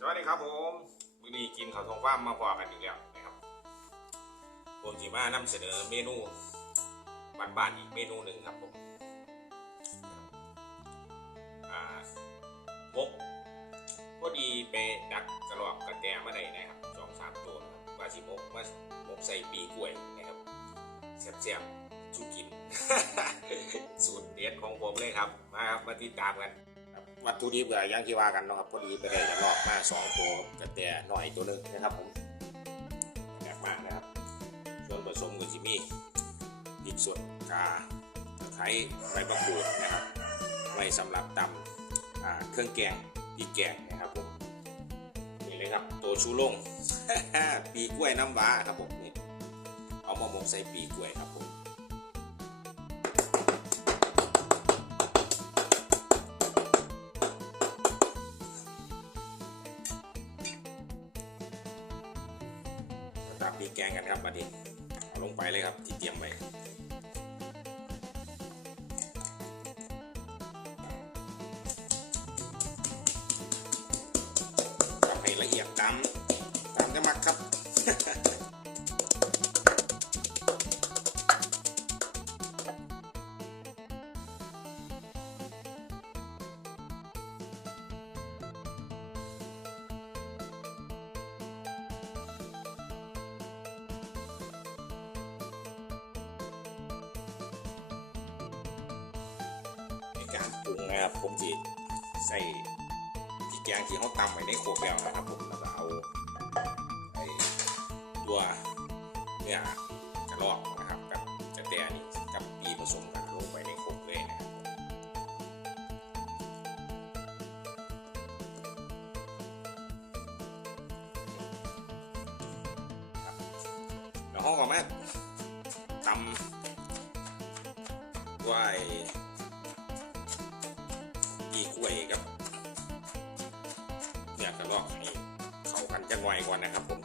สวัสดีครับผมมื้อนี้กินข้าวทองฟ้ามาพอกันอีกแล้วนะครับผมจีมานำเสนอเมนูบ้านๆอีกเมนูหนึ่งครับผมอ่ามกพอดีไปดักกระรอกกระแตมาได้นะครับสองสามตัวว่าสิมกมามกใส่ปีกล้วยนะครับแซ่บๆชุกิน สูตรเด็ดของผมเลยครับ มาครับมาติดตามกัน วัตถุดิบก็อย่างที่ว่ากันเนาะครับพอดีไปได้กระรอกมาสองตัวกระแตหน่อยตัวนึงนะครับผมแซ่บมากนะครับ ส่วนผสมก็จะมีพริกสดกาตะไคร้ใบมะกรูดนะครับ ไว้สำหรับตำเครื่องแกงพริกแกงนะครับผมนี่เลยครับตัวชูโล่งปีกล้วยน้ำว้าครับผมนี่เอามาหมกใส่ปีกล้วยครับผม ตับปีกแกงกันครับบัดนี้เอาลงไปเลยครับที่เตรียมไว้ทำให้ละเอียดตามตามจะมักครับ การปรุงนะครับผมจะใส่พริกแกงที่เขาตำไว้ในโขลกแล้วนะครับผมแล้วก็เอาไอ้ตัวเนื้อกระรอกนะครับกับกระแตนี่กับปีผสมกันลงไปในโขลกเลยนะครับผมครับแล้วห้องก็มาตำด้วยีกล้วยครับเนี่ยกระลอกให้เข้ากันจะหน่อยก่อนนะครับผม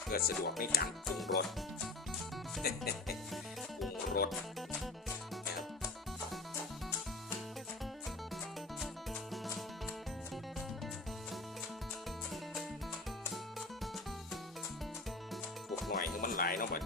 เพื่อสะดวกในการปรุงรสปรุงรสนะครับพวกหน่อยมันหลายเนาะบัด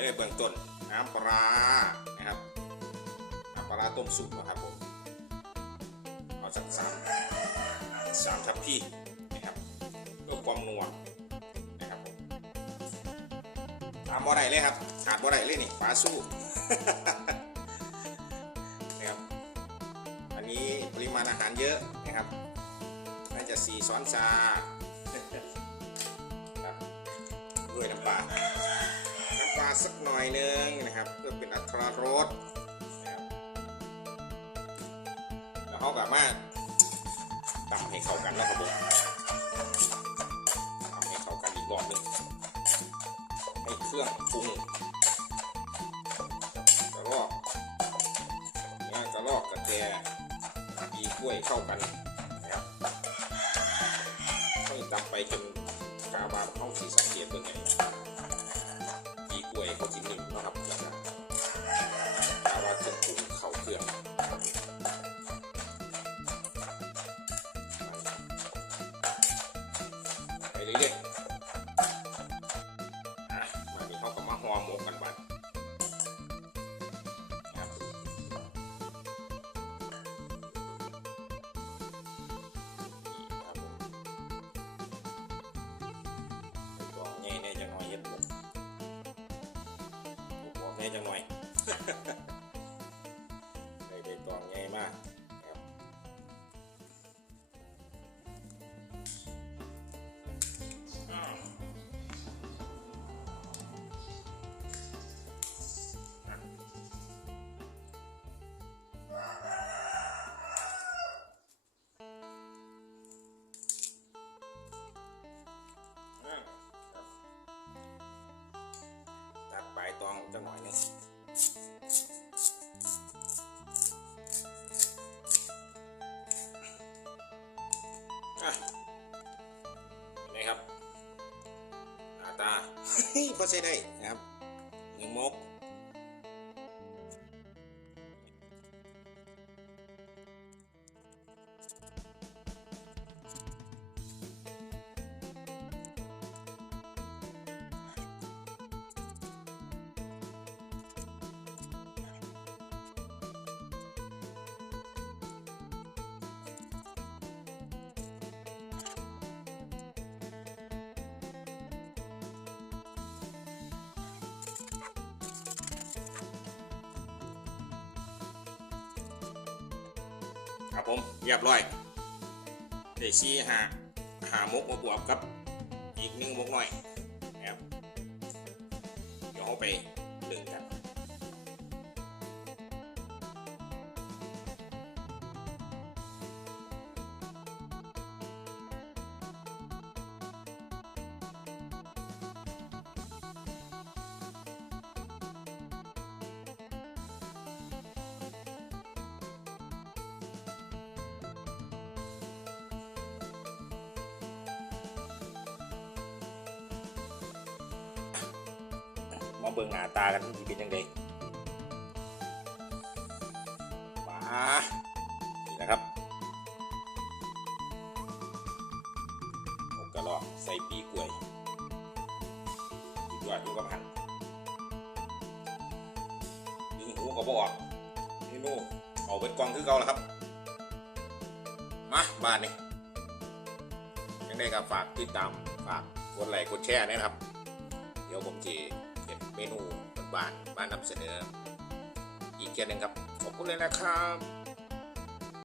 เลยเบื้องต้นน้ำปลานะครับน้ำปลาต้มสุกนะครับผมเอาสักสามสามทัพพี่นะครับเพื่อความนัวนะครับผมตามบ่อได้เลยครับขาดบ่อได้เลยนี่ปลาสู้นะครับอันนี้ปริมาณอาหารเยอะนะครับน่าจะสี่ซ้อนชาครับด้วยน้ำปลาาสักหน่อยนึงนะครับ เพื่อเป็นอัตรารสนะครับแล้วเขากลับมาตำให้เข้ากันนะครับผมตำให้เข้ากันอีกรอบหนึ่งให้เครื่องปรุงกระรอกเนื้อกระรอกกระแตดีกล้วยเข้ากันนะครับต้ตามไปจนกาวาเขาสีสังเกตเบิ่งไง ปีกล้วยเข แง่จังหน่อย ได้ได้ตองง่มาก เลยนะครับตาตาพอใช้ได้นะครับหนึ่งมก ครับผมเรียบร้อยได้ซีหาหามกมาบวกกับอีกหนึ่งมกหน่อยนะครับเดี๋ยวเอาไปหนึ่งกัน มาเบิ่งหน้าตากันที่เป็นยังไงมานี่นะครับผมกระลอกใส่ปีกล้วยสุดยอดอยู่กับหันดึงหูก็บออกนี่นู่เอาเป็นกองคือเก่าแล้วครับ มาบ้านนี่ยังได้ครับฝากติดตามฝากกดไลค์กดแชร์นะครับ เดี๋ยวผมจะ เมนูบ้านมานำเสนอ อีกแค่หนึ่งครับ ขอบคุณเลยนะครับ